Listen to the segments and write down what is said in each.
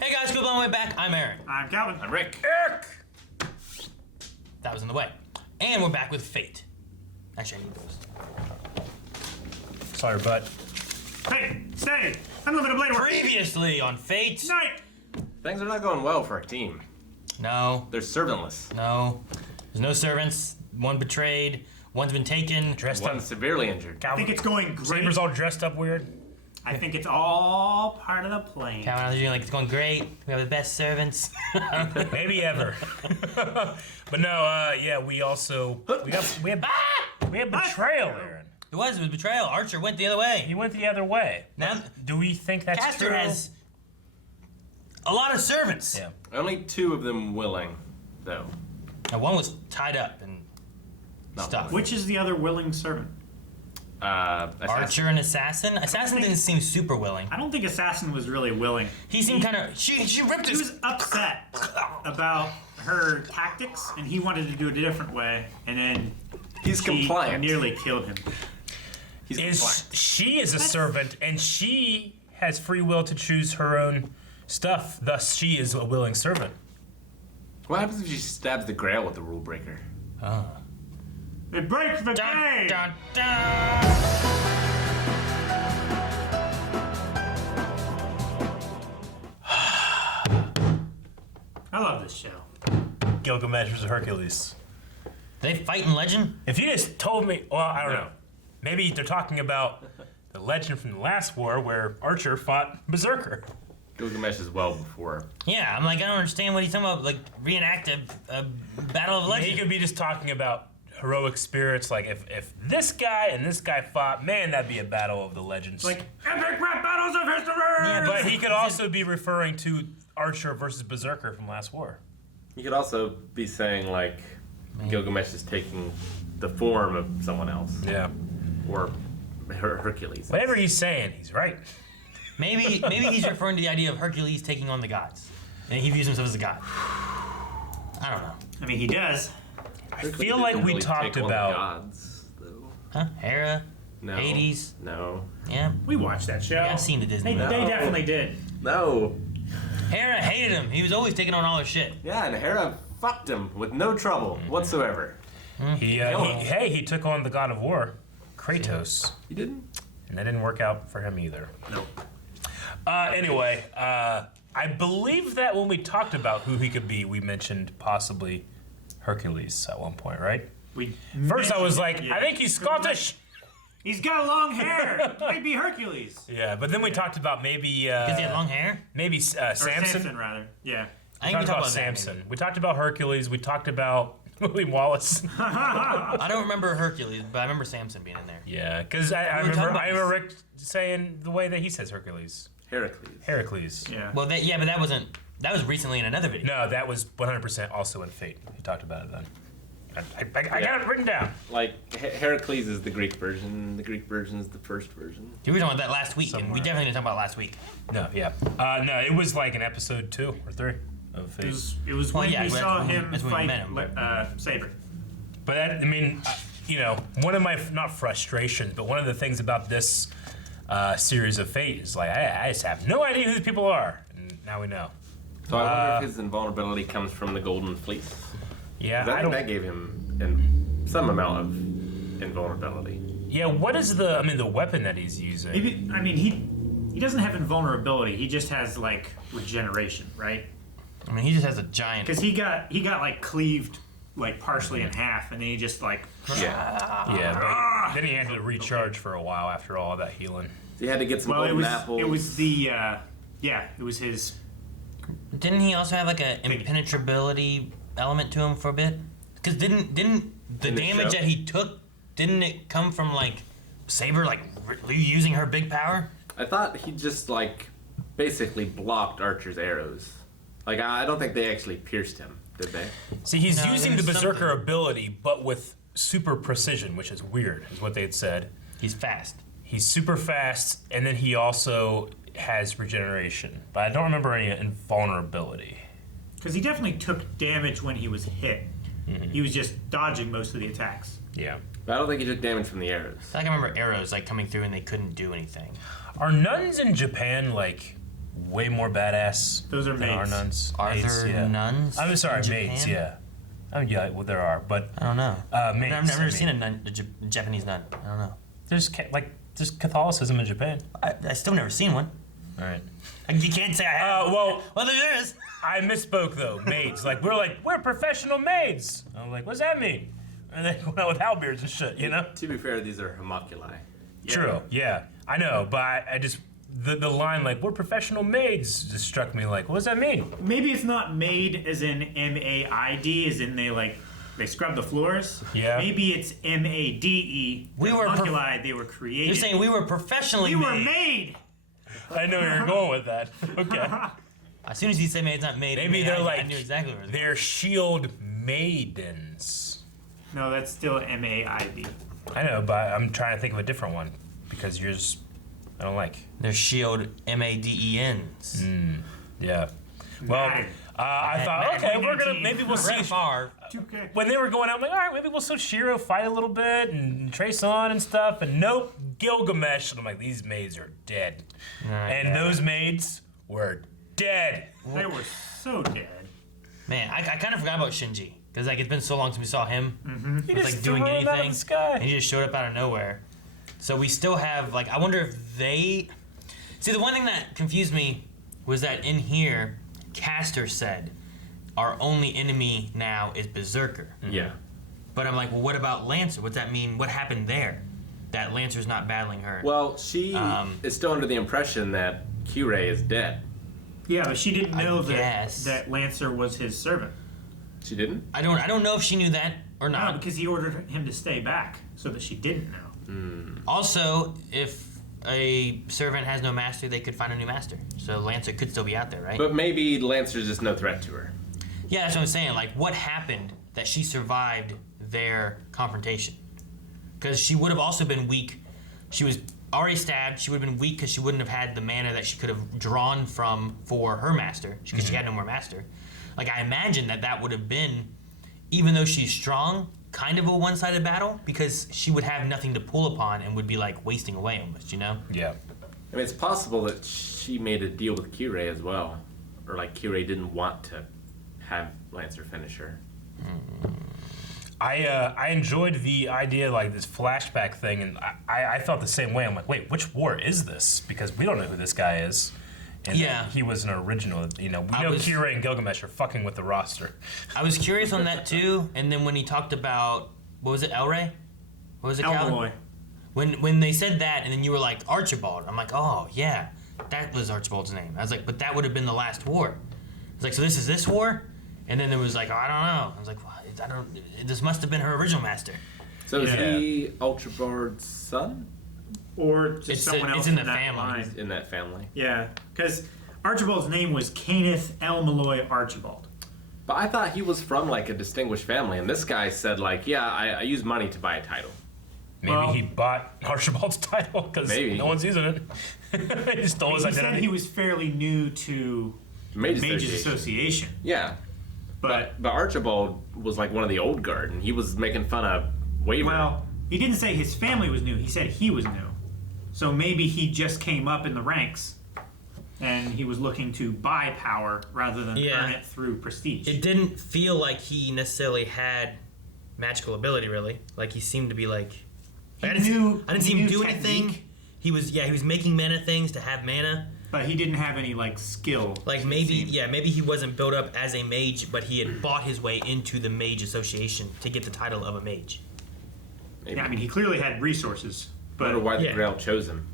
Hey guys, good long way back. I'm Aaron. I'm Calvin. I'm Rick. Eric! That was in the way. And we're back with Fate. Actually, I need those. Sorry, bud. Hey, stay! I'm a little bit of blade work. Previously on Fate. Night! Things are not going well for our team. No. They're servantless. No. There's no servants. One betrayed. One's been taken. Dressed up. Severely injured. I think it's going great. Saber's all dressed up weird. I think it's all part of the plan. Calvin, I was doing like it's going great. We have the best servants. Maybe ever. But no, yeah, we had betrayal, Aaron. It was betrayal. Archer went the other way. He went the other way. Now, Do we think that's Caster true? has a lot of servants. Yeah. Only 2 of them willing, though. And one was tied up and stuff. Which is the other willing servant? Archer and Assassin? Assassin didn't seem super willing. I don't think Assassin was really willing. He seemed kind of... She ripped He his... was upset about her tactics, and he wanted to do it a different way, and then He's she compliant. nearly killed him. He's compliant. She is a servant, and she has free will to choose her own stuff. Thus, she is a willing servant. What happens if she stabs the Grail with the rule breaker? It breaks the Dun, game! dun, dun. I love this show. Gilgamesh versus Hercules. They fight in Legend? If you just told me, well, I don't know. Maybe they're talking about the legend from the last war where Archer fought Berserker. Gilgamesh is well before. Yeah, I'm like, I don't understand what he's talking about. Like, reenact a Battle of Legend. He could be just talking about heroic spirits, like if this guy and this guy fought, man, that'd be a battle of the legends. Like, epic rap battles of history! Yeah, but he could also be referring to Archer versus Berserker from last war. You could also be saying, like, Gilgamesh is taking the form of someone else. Yeah. Or Hercules. Whatever he's saying, he's right. Maybe he's referring to the idea of Hercules taking on the gods. And he views himself as a god. I don't know. I mean, he does. I feel like we talked about... gods, though. Huh? Hera? No. Hades? No. Yeah. We watched that show. Yeah, I've seen the Disney They movie. definitely did. No. Hera hated him. He was always taking on all her shit. Yeah, and Hera fucked him with no trouble whatsoever. He took on the god of war, Kratos, You didn't? and that didn't work out for him either. Nope. Anyway, I believe that when we talked about who he could be, we mentioned possibly Hercules at one point, right? First I was like, Yeah. I think he's Scottish. He's got long hair. Might be Hercules. Yeah, but then we talked about maybe Because he had long hair? maybe Or Samson. Samson, rather. Yeah. I We think we talked talked about about Samson. We talked about Hercules. We talked about William Wallace. I don't remember Hercules, but I remember Samson being in there. Yeah, because I We were talking remember about I remember Rick saying the way that he says Hercules. Heracles. Heracles. Yeah. Well, but that wasn't. That was recently in another video. No, that was 100% also in Fate. He talked about it then. I got it written down. Like, Heracles is the Greek version, the Greek version is the first version. We were talking about that last week, and we Somewhere. definitely didn't talk about it last week. No, yeah. No, it was like in episode 2 or 3 of Fate. It was Well, when yeah, we that's saw when we- him that's when we fight met him, Saber. But that, I mean, one of my, not frustrations, but one of the things about this series of Fate is like, I just have no idea who these people are. And now we know. So I wonder if his invulnerability comes from the Golden Fleece. Yeah, 'Cause I think that gave him some amount of invulnerability. Yeah, what is the weapon that he's using? Maybe, I mean, he doesn't have invulnerability. He just has like regeneration, right? I mean, he just has a giant. Because he got like cleaved like partially in half, and then he just like Yeah. Yeah, but then he had to recharge for a while after all that healing. He had to get some well, golden apples. it was the it was his. Didn't he also have like a impenetrability element to him for a bit? Because didn't the In the damage show? that he took, didn't it come from like Saber like using her big power? I thought he just, like, basically blocked Archer's arrows. Like, I don't think they actually pierced him, did they? See, he's No, using the there's Berserker something. ability, but with super precision, which is weird, is what they had said. He's fast. He's super fast, and then he also has regeneration. But I don't remember any invulnerability. Because he definitely took damage when he was hit. He was just dodging most of the attacks. Yeah. But I don't think he took damage from the arrows. I remember arrows like coming through and they couldn't do anything. Are nuns in Japan like way more badass Those are than our maids. nuns. Are Maids, there yeah. nuns? I'm sorry, in maids. Japan? Yeah. Oh yeah, well there are, but I don't know. maids. I've never I seen mean, a nun, Japanese nun. I don't know. There's there's Catholicism in Japan. I still never seen one. All right. You can't say I have. Well, Well, there is. I misspoke though. Maids. We're professional maids. I'm like, what's that mean? And they went out with halberds and shit, you know? To be fair, these are homunculi. True. Yeah, I know, but I just the line like we're professional maids just struck me like, what does that mean? Maybe it's not made as in MAID, as in they scrub the floors. Yeah. Maybe it's MADE. We were homunculi. They were created. You're saying we were professionally we were made. made. I know you're going with that. Okay. As soon as you say made, it's not made. Maybe made, they're I like knew exactly where it was. they're shield maidens. No, that's still MAID. I know, but I'm trying to think of a different one because yours I don't like. They're shield MADENs. Yeah. Well, Mad. I thought, okay, we're gonna maybe we'll see. Brett Favre. 2K. When they were going out, I'm like, all right, maybe we'll see Shiro fight a little bit and Trace on and stuff. And nope, Gilgamesh. And I'm like, these maids are dead. And those maids were dead. They were so dead. Man, I kind of forgot about Shinji. Because it's been so long since we saw him. He With, just doing threw him out of anything. the sky. And he just showed up out of nowhere. So we still have, I wonder if they... See, the one thing that confused me was that in here, Castor said, our only enemy now is Berserker. Yeah. But I'm like, well, what about Lancer? What's that mean? What happened there? That Lancer's not battling her. Well, she is still under the impression that Kyurei is dead. Yeah, but she didn't know guess. that Lancer was his servant. She didn't? I don't know if she knew that or No, not. because he ordered him to stay back so that she didn't know. Also, if a servant has no master, they could find a new master. So Lancer could still be out there, right? But maybe Lancer's just no threat to her. Yeah, that's what I'm saying. What happened that she survived their confrontation? Because she would have also been weak. She was already stabbed. She would have been weak because she wouldn't have had the mana that she could have drawn from for her master, because she had no more master. I imagine that would have been, even though she's strong, kind of a one-sided battle, because she would have nothing to pull upon and would be wasting away almost, you know? Yeah. I mean, it's possible that she made a deal with Kyurei as well. Or Kyurei didn't want to have Lancer finish her. I enjoyed the idea, this flashback thing, and I felt the same way. I'm like, wait, which war is this? Because we don't know who this guy is. And Yeah. he was an original. We know was- Kyurei and Gilgamesh are fucking with the roster. I was curious on that too, and then when he talked about, what was it, Elray? What was it, Calvin? Elroy. When they said that, and then you were like, Archibald. I'm like, oh, yeah, that was Archibald's name. I was like, but that would have been the last war. I was like, so this is this war? And then it was like, oh, I don't know. I was like, well, this must have been her original master. So is Yeah. he Ultrabard's son Or just It's- someone it's else in the that family. line. in that family? Yeah, because Archibald's name was Cainith Elmalloy Archibald. But I thought he was from a distinguished family, and this guy said yeah, I use money to buy a title. Maybe Well- he bought Archibald's title because Maybe. no one's using it. He stole his He said identity. he was fairly new to Mages Mages Association. Association, Yeah, but but Archibald was one of the old guard, and he was making fun of Waver. well, he didn't say his family was new. He said he was new. So maybe he just came up in the ranks, and he was looking to buy power rather than Yeah. earn it through prestige. It didn't feel like he necessarily had magical ability, really. He seemed to be I didn't see him knew do anything. technique, He was making mana things to have mana. but he didn't have any skill. Maybe he wasn't built up as a mage, but he had bought his way into the Mage Association to get the title of a mage. Maybe. Yeah, I mean, he clearly had resources, I wonder but why the Yeah. Grail chose him.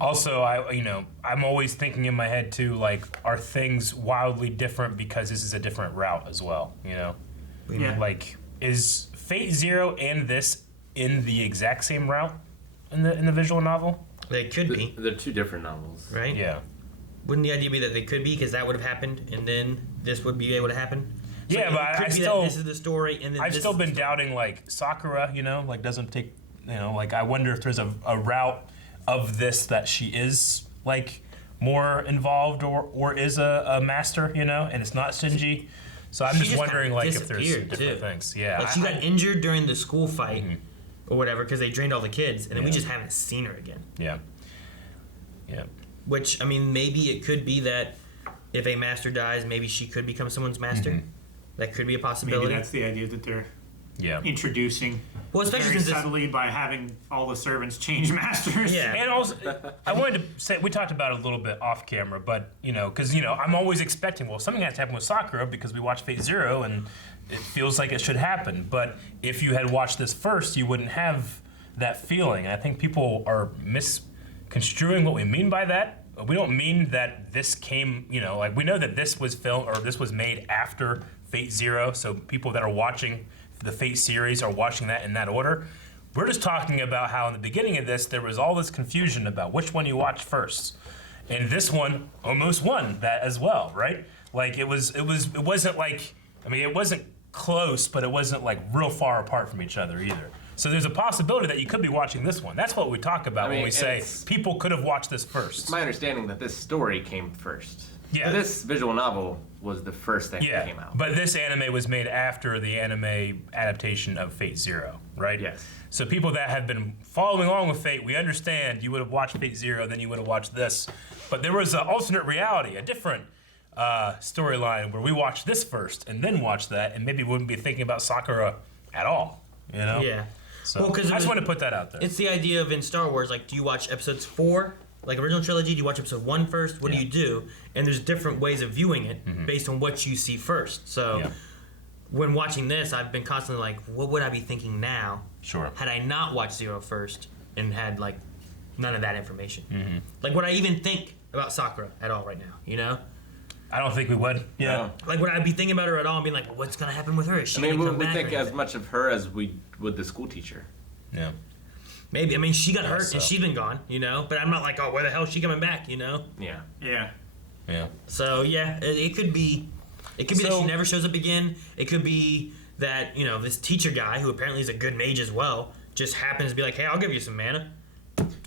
Also, I'm always thinking in my head too, are things wildly different because this is a different route as well? yeah. Is Fate Zero and this in the exact same route in the visual novel? They could be, They're two different novels. right? Yeah. Wouldn't the idea be that they could be, because that would have happened, and then this would be able to happen? So Yeah, it but could I be still- that this is the story, and then I've this still is the been story. doubting Sakura, doesn't take, I wonder if there's a route of this that she is more involved or is a master, and it's not Shinji. So I'm She just just wondering kinda if there's disappeared, different too. things. Yeah. She got injured during the school fight, or whatever, because they drained all the kids, and then we Yeah. just haven't seen her again. Yeah. Yeah. Which, I mean, maybe it could be that if a master dies, maybe she could become someone's master. That could be a possibility. Maybe that's the idea that they're introducing. Well, especially very since subtly by having all the servants change masters. Yeah. And also, I wanted to say, we talked about it a little bit off camera, but, because, I'm always expecting, well, something has to happen with Sakura because we watched Fate Zero and it feels like it should happen. But if you had watched this first, you wouldn't have that feeling. And I think people are misconstruing what we mean by that. We don't mean that this came, like we know that this was filmed or this was made after Fate Zero. So people that are watching the Fate series are watching that in that order. We're just talking about how in the beginning of this, there was all this confusion about which one you watched first. And this one almost won that as well, right? Like it wasn't like, it wasn't close, but it wasn't like real far apart from each other either. So there's a possibility that you could be watching this one. That's what we talk about when we say people could have watched this first. It's my understanding that this story came first. Yeah. This visual novel was the first thing that came out. But this anime was made after the anime adaptation of Fate Zero, right? Yes. So people that have been following along with Fate, we understand you would have watched Fate Zero, then you would have watched this. But there was an alternate reality, a different storyline where we watched this first and then watched that, and maybe wouldn't be thinking about Sakura at all, Yeah. So Well, 'cause I just want to put that out there. It's the idea of in Star Wars, like, do you watch episodes 4, like original trilogy? Do you watch episode 1 first? What do you do? And there's different ways of viewing it based on what you see first. So when watching this, I've been constantly like, what would I be thinking now? Sure. Had I not watched Zero first and had like none of that information, like would I even think about Sakura at all right now? I don't think we would. Yeah. No. Like would I be thinking about her at all and being like, well, what's gonna happen with her? Is she gonna come we back? think or as anything? much of her as we would the school teacher. Yeah. Maybe. I mean, she got hurt so. and she's been gone, But I'm not like, oh, where the hell is she coming back, Yeah. Yeah. Yeah. So yeah, it could be. It could be that So- she never shows up again. It could be that this teacher guy, who apparently is a good mage as well, just happens to be like, hey, I'll give you some mana.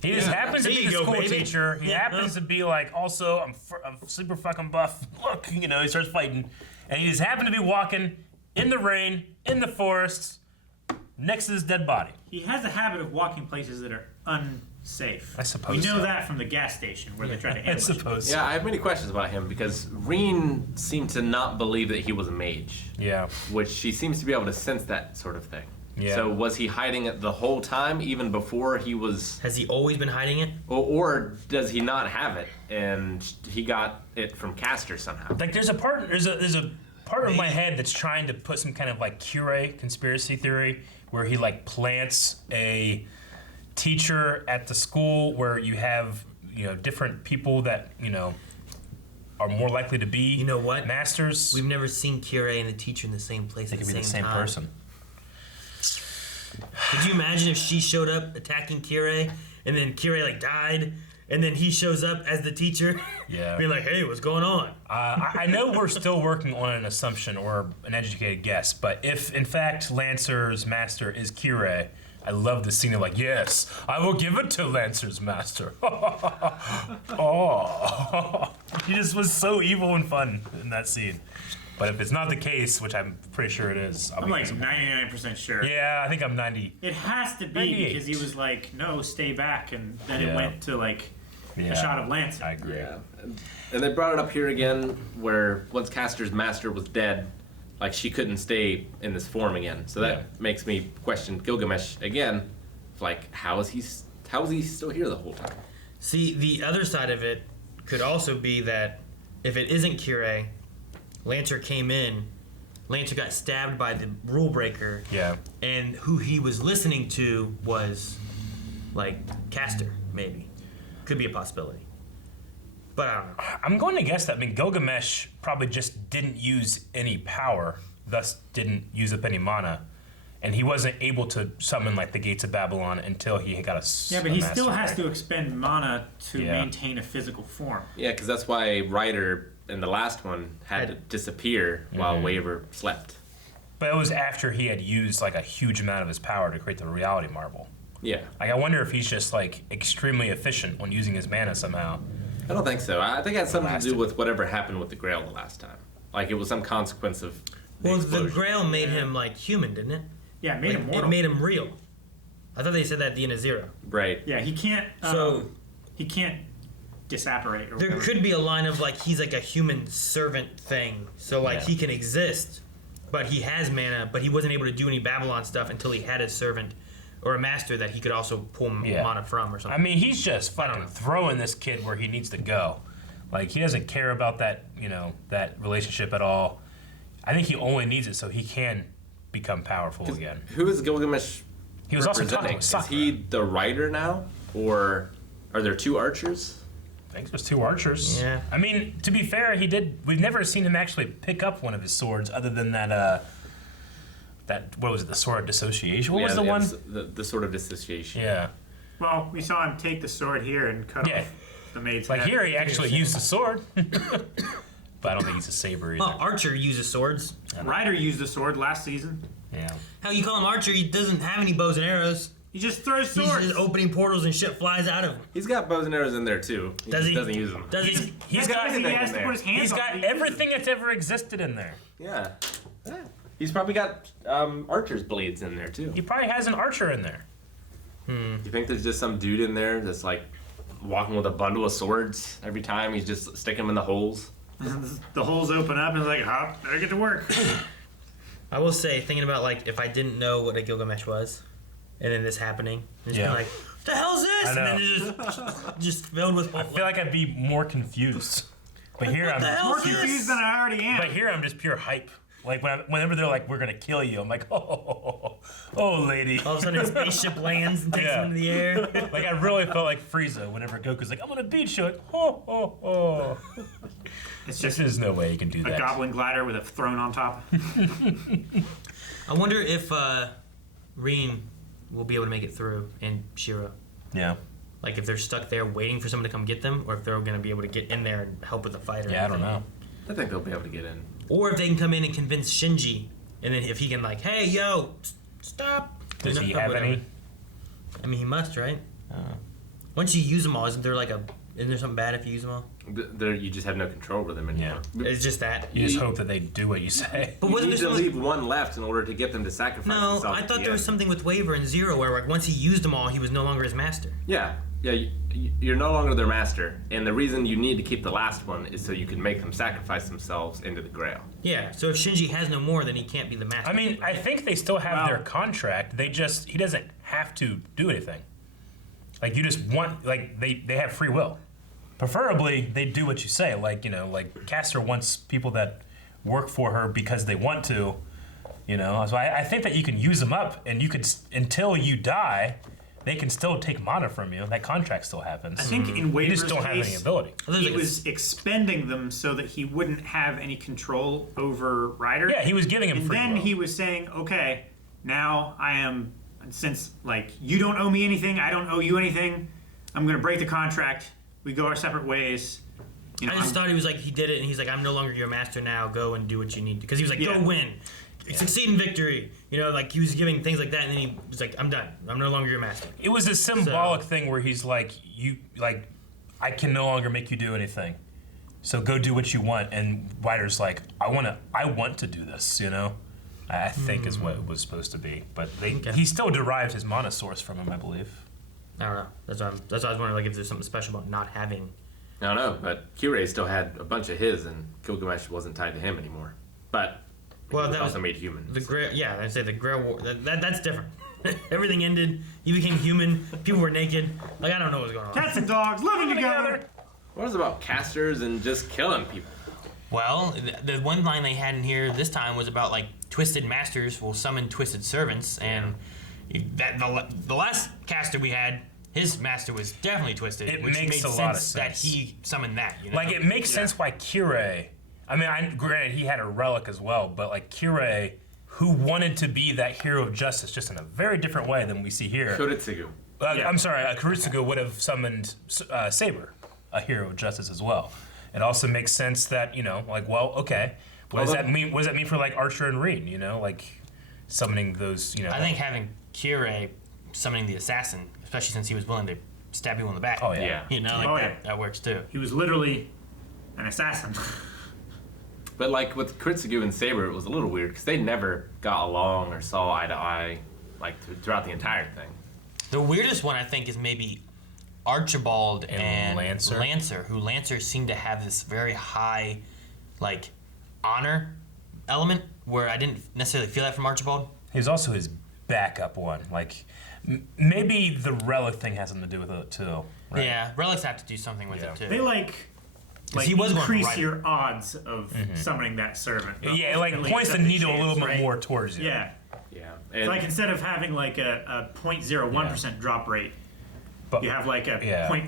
He just happens to There be you the go, school baby. teacher. He happens to be like, also, I'm super fucking buff. Look, he starts fighting. And he just happened to be walking in the rain, in the forest, next to his dead body. He has a habit of walking places that are unsafe. I suppose We know so. that from the gas station where they try to I ambush him. suppose. Yeah, I have many questions about him because Reen seemed to not believe that he was a mage, Yeah. which she seems to be able to sense that sort of thing. Yeah. So was he hiding it the whole time, even before he was, Has he always been hiding it? or does he not have it and he got it from Castor somehow? Like there's a part of my head that's trying to put some kind of like Curie conspiracy theory where he like plants a teacher at the school where you have different people that are more likely to be You know what? masters. We've never seen Kirei and the teacher in the same place They at could the be same the same time. person. Could you imagine if she showed up attacking Kirei, and then Kirei like died, and then he shows up as the teacher, Yeah. being like, "Hey, what's going on?" I know we're still working on an assumption or an educated guess, but if in fact Lancer's master is Kirei, I love the scene of like, yes, I will give it to Lancer's master. Oh, he just was so evil and fun in that scene. But if it's not the case, which I'm pretty sure it is, I'm like 99% sure. yeah, I think I'm 90. It has to be 98. because he was like, no, stay back. And then Yeah. it went to like Yeah. a shot of Lancer. I agree. Yeah. And they brought it up here again where once Castor's master was dead, like she couldn't stay in this form again. So that makes me question Gilgamesh again. Like, how is he still here the whole time? See, the other side of it could also be that if it isn't Kirei, Lancer came in, Lancer got stabbed by the rule breaker, Yeah. and who he was listening to was like Castor, maybe. Could be a possibility. But I don't know. I'm going to guess that Gilgamesh probably just didn't use any power, thus didn't use up any mana, and he wasn't able to summon like the gates of Babylon until he got a Yeah, but he master still has ray. to expend mana to Yeah. maintain a physical form. Yeah, because that's why Ryder in the last one had to disappear while Waver slept. But it was after he had used like a huge amount of his power to create the reality marble. Yeah. Like I wonder if he's just like extremely efficient when using his mana somehow. I don't think so. I think it had something to Lasted. do with whatever happened with the Grail the last time. Like it was some consequence of the Well, explosion. the Grail made him like human, didn't it? Yeah, it made him Like, mortal. it made him real. I thought they said that at the end of Zero. Right. Yeah, he can't. So- He can't disapparate. Or There whatever. could be a line of like he's like a human servant thing, so like Yeah. he can exist, but he has mana, but he wasn't able to do any Babylon stuff until he had a servant or a master that he could also pull Yeah. mana from or something. I mean, he's just fucking throwing this kid where he needs to go. Like, he doesn't care about that, that relationship at all. I think he only needs it so he can become powerful again. Who is Gilgamesh He was also talking representing? with Is Sakura. he the writer now, or are there two archers? I think there's 2 archers. Yeah. I mean, to be fair, we've never seen him actually pick up one of his swords other than that, what was it, the sword of dissociation? What was the one? The sword of dissociation. Yeah. Well, we saw him take the sword here and cut Yeah. off the maid's Like, head. here he actually used the sword. But I don't think he's a saber either. Well, Archer uses swords. Ryder used the sword last season. Yeah. How you call him Archer? He doesn't have any bows and arrows. He just throws He's swords. just opening portals and shit flies out of him. He's got bows and arrows in there too. He Does just he? doesn't use them. Does he? He's That's got everything he everything has in to there. put his hands He's on. got He uses everything that's ever existed in there. Yeah. He's probably got archer's blades in there too. He probably has an archer in there. You think there's just some dude in there that's like walking with a bundle of swords every time? He's just sticking them in the holes. The holes open up and it's like, hop, better get to work. I will say, thinking about like if I didn't know what a Gilgamesh was, and then this happening, just Yeah. be like, "What the hell's this?" I And then know. it's just filled with. I feel like I'd be more confused. But here what I'm the just hell? More Yes. confused than I already am. But here I'm just pure hype. Like whenever they're like, "We're gonna kill you," I'm like, "Oh, lady." All of a sudden, a spaceship lands and takes Yeah. him into the air. Like, I really felt like Frieza whenever Goku's like, "I'm gonna beat you." Like, oh. It's There's just just no way he can do a that. goblin glider with a throne on top. I wonder if Reen will be able to make it through and Shiro. Yeah. Like if they're stuck there waiting for someone to come get them, or if they're going to be able to get in there and help with the fight. Or Yeah, I don't anything. know. I think they'll be able to get in. Or if they can come in and convince Shinji, and then if he can like, hey yo, stop. Does he Or have whatever. any? I mean, he must, right? Once you use them all, isn't there something bad if you use them all? There, you just have no control over them anymore. It's just that. You just hope that they do what you say. But You wasn't need there to something? leave one left in order to get them to sacrifice No, themselves. I at thought the there was end. something with Waver and Zero where like once he used them all, he was no longer his master. Yeah. You're no longer their master, and the reason you need to keep the last one is so you can make them sacrifice themselves into the Grail. Yeah. So if Shinji has no more, then he can't be the master. I mean, I think they still have Wow. their contract. He doesn't have to do anything. Like, you just want, like, they have free will. Preferably, they do what you say. Like, like Castor wants people that work for her because they want to, So I think that you can use them up, and you could, until you die, they can still take mana from you. That contract still happens. I think in You Waver's just don't have any case, ability. he was expending them so that he wouldn't have any control over Ryder. Yeah, he was giving him And free then will. he was saying, okay, now I am, since like you don't owe me anything, I don't owe you anything, I'm gonna break the contract. We go our separate ways. I just thought he was like he did it, and he's like, I'm no longer your master now. Go and do what you need, because he was like, Yeah. go win, succeed in victory. Like he was giving things like that, and then he was like, I'm done. I'm no longer your master. It was a symbolic thing where he's like, I can no longer make you do anything. So go do what you want. And Ryder's like, I want to do this, I think is what it was supposed to be. But he still derived his mana source from him, I believe. I don't know. That's what I was wondering. Like if there's something special about not having. I don't know, but Kirei still had a bunch of his, and Gilgamesh wasn't tied to him anymore. But Well, he that also was made human. the Grail. Yeah, I'd say the Grail War. That's different. Everything ended. You became human. People were naked. Like I don't know what's going on. Cats and dogs living together. What is about casters and just killing people? Well, the one line they had in here this time was about like twisted masters will summon twisted servants, and the last caster we had, his master was definitely twisted, It which makes made a lot of sense that sense. he summoned that. Like, it makes sense why Kirei, granted, he had a relic as well, but like Kirei, who wanted to be that hero of justice just in a very different way than we see here. Koritsugu. I'm sorry, Kuritsugu would have summoned Saber, a hero of justice as well. It also makes sense that, okay, what does that mean? What does that mean for like Archer and Reen, like summoning those, I think having Kirei summoning the assassin, especially since he was willing to stab people in the back. Oh, yeah. Yeah. That works too. He was literally an assassin. But like with Kuritsugu and Saber, it was a little weird because they never got along or saw eye to eye, like throughout the entire thing. The weirdest one I think is maybe Archibald and Lancer. who Lancer seemed to have this very high, like, honor element, where I didn't necessarily feel that from Archibald. He was also his backup one. Like, maybe the relic thing has something to do with it too. Right? Yeah, relics have to do something with it too. They he was going increase right. your odds of summoning that servant. Yeah, it like Ultimately, points it's the up to needle a chance, little bit right? more towards you. Yeah. Yeah. It's And like instead of having like a 0.01% drop rate, But, you have like a Yeah. 0.5.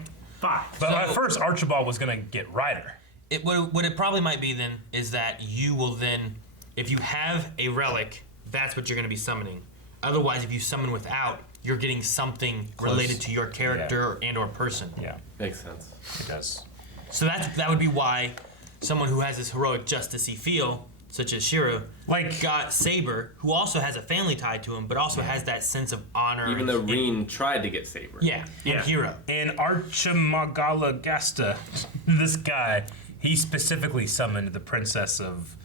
but So- at first, Archibald was gonna get Ryder. What it probably might be then is that you will then, if you have a relic, that's what you're going to be summoning. Otherwise, if you summon without, you're getting something related to your character and or person. Yeah, makes sense. it does. So that would be why someone who has this heroic justice-y feel, such as Shiro, Like- got Saber, who also has a family tied to him, but also has that sense of honor. Even and- though Reen tried to get Saber. yeah, Yeah. and Hero. And Archimagalagasta, this guy, he specifically summoned the princess of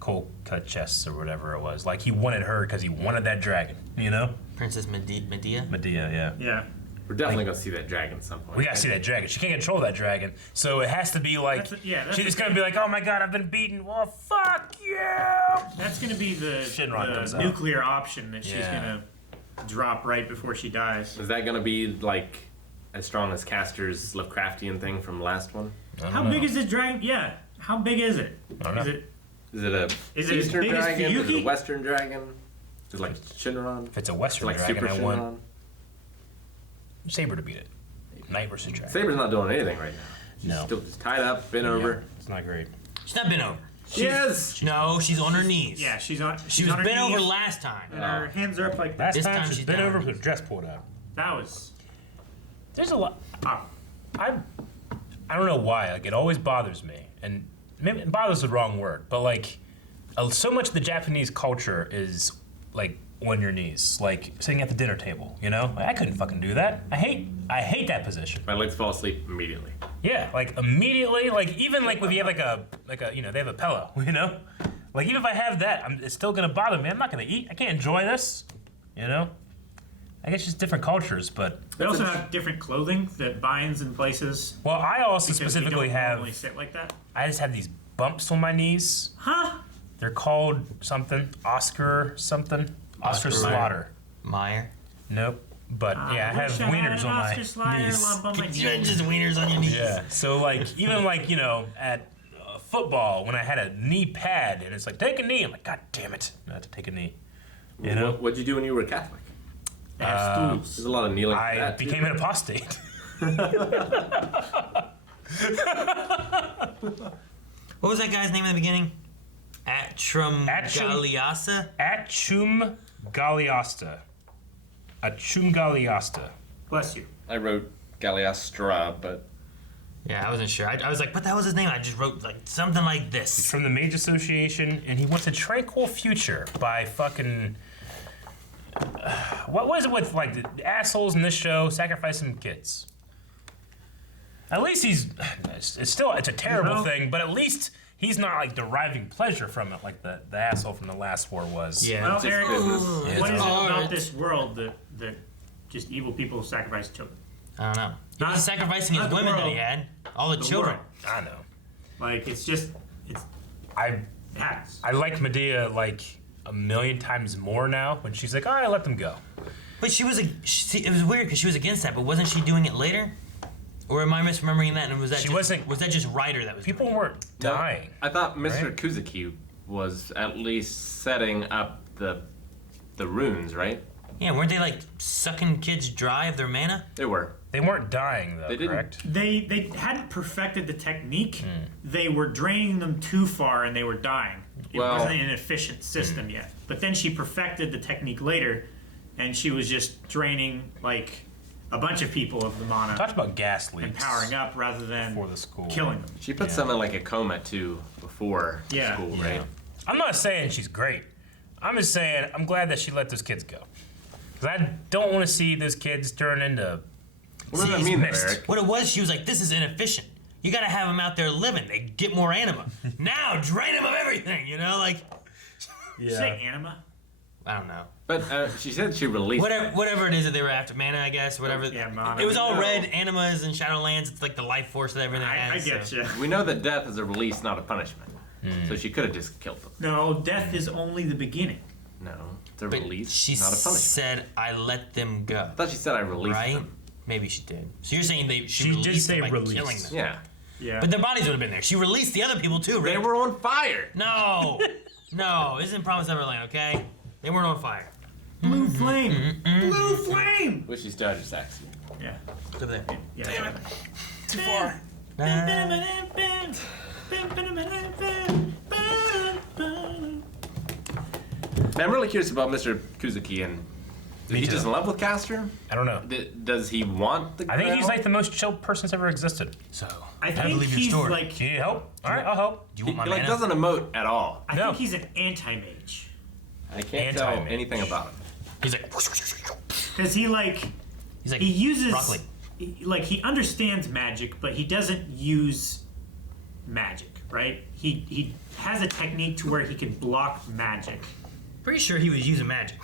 Colchis or whatever it was. Like, he wanted her because he wanted that dragon, you know? Princess Medea. Medea, yeah. Yeah. We're definitely gonna see that dragon at some point. We gotta see that dragon. She can't control that dragon, so it has to be like That's she's the gonna be like, "Oh my god, I've been beaten." Well, fuck you. That's going to be the Shinron comes out. nuclear option that she's Yeah. going to drop right before she dies. Is that gonna be like as strong as Castor's Lovecraftian thing from the last one? How big is this dragon? Yeah. How big is it? I don't know. Is it? Is it a Is it as Eastern big as dragon? Is it a Fuyuki? Western dragon? Is it like Shinron? If it's a Western Like dragon, Super I Shinron? want Saber to beat it. Knight versus dragon. Saber's not doing anything right now. She's No. still just tied up, bent over. It's not great. She's not been over. Yes. No, she's on her knees. Yeah, she's on. She she's was on her been over knees, last time. and her hands are up like that. Last This time time she's she's been down. over with her dress pulled out. That was. There's a lot. Ah, I don't know why. Like, it always bothers me, and maybe bothers the wrong word, but like, so much of the Japanese culture is like on your knees, like sitting at the dinner table. You know, like, I couldn't fucking do that. I hate that position. My legs fall asleep immediately. Yeah, like immediately, like even like if you have like a you know, they have a pillow, you know, like even if I have that, it's still gonna bother me. I'm not gonna eat. I can't enjoy this, you know. I guess just different cultures, but they also have different clothing that binds in places. well, I also Because specifically we don't have. normally sit like that. I just have these bumps on my knees. Huh? They're called something, Oscar something, Oscar Oscar Slaughter. Meyer. Nope, but yeah, I have wieners on my knees. On my You're knees. just wieners on your knees. Yeah, so like even like you know at football when I had a knee pad and it's like take a knee, I'm like God damn it, I have to take a knee. You know, What'd you do when you were Catholic? They have There's stools. a lot of kneeling. for I that, too. became an apostate. What was that guy's name in the beginning? Galeasa? Achum Galeasta. Achum Galeasta. Bless you. I wrote Galliastra, but Yeah, I wasn't sure. I was like, what the hell was his name? I just wrote like something like He's this. from the Mage Association, and he wants a tranquil future by fucking. What was it with like the assholes in this show sacrificing kids? At least he's. It's still it's a terrible know? thing, but at least he's not like deriving pleasure from it like the asshole from the last war was. Yeah. Well, it's Eric, business. what is it hard. about this world that just evil people sacrifice children? I don't know. He Not- was sacrificing his not the women that he world. had. All the The children. world. I know. Like it's I it happens. I like Medea like a million times more now when she's like, all right, let them go. But she was it was weird because she was against that, but wasn't she doing it later? Or am I misremembering that? And was that She just, wasn't- Was that just Ryder that was People doing it? weren't dying. I thought Mr. Right. Kuzuki was at least setting up the runes, right? Yeah, weren't they like sucking kids dry of their mana? They were. They weren't dying though, They didn't. correct? They hadn't perfected the technique. Hmm. They were draining them too far and they were dying. It Well- wasn't an efficient system yet. But then she perfected the technique later, and she was just draining like a bunch of people of the mana Talked about gas leaks and powering up rather than before the school. killing them. She put Yeah. some in like a coma too before Yeah. school, right? I'm not saying she's great. I'm just saying I'm glad that she let those kids go. Because I don't want to see those kids turn into. What does that See, mean, mixed. Eric? What it was, she was like, this is inefficient. You gotta have them out there living. They get more anima. Now, drain them of everything, you know? Like, Did you say anima? I don't know. But she said she released. Whatever it is that they were after, mana, I guess. Whatever. Yeah, mana. It was all No. red animas and Shadowlands. It's like the life force that everything I has. get so. you. We know that death is a release, not a punishment. So she could have just killed them. No, death is only the beginning. No, it's a But release, she not a punishment. said, "I let them go." I thought she said I released Right? them. Maybe she did. So you're saying she She did released say them by release. killing them. Yeah. Yeah. But their bodies would have been there. She released the other people too, right? They were on fire. No, no, this isn't Promised Neverland, okay? They weren't on fire. Blue flame. Blue flame. Wish you started sexy. Yeah. Look over there. Yeah. Damn it. Too far. Now, I'm really curious about Mr. Kuzuki and is Me he too. just in love with Castor? I don't know. Does he want the I think he's grail? like the most chill person that's ever existed. So, I gotta think believe your he's story. like. Do you need help? All right, I'll help. Do you want my He like mana? doesn't emote at all. I No. think he's an anti-mage. I can't tell Anti-mage. anything about him. He's like, Because he like he's like, he uses broccoli. he understands magic, but he doesn't use magic, right? He has a technique to where he can block magic. Pretty sure he was using magic,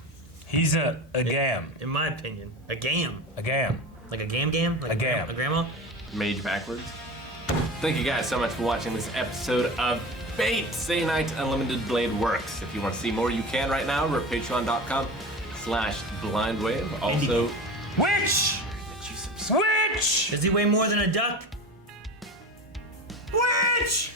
He's a gam. in my opinion. A gam. A gam. Like a gam? Like A gam. A grandma? Mage backwards. Thank you guys so much for watching this episode of Fate Stay Night Unlimited Blade Works. If you want to see more, you can right now. We're at patreon.com/blindwave. Also, Witch! that you subscribe. Witch! Does he weigh more than a duck? Witch!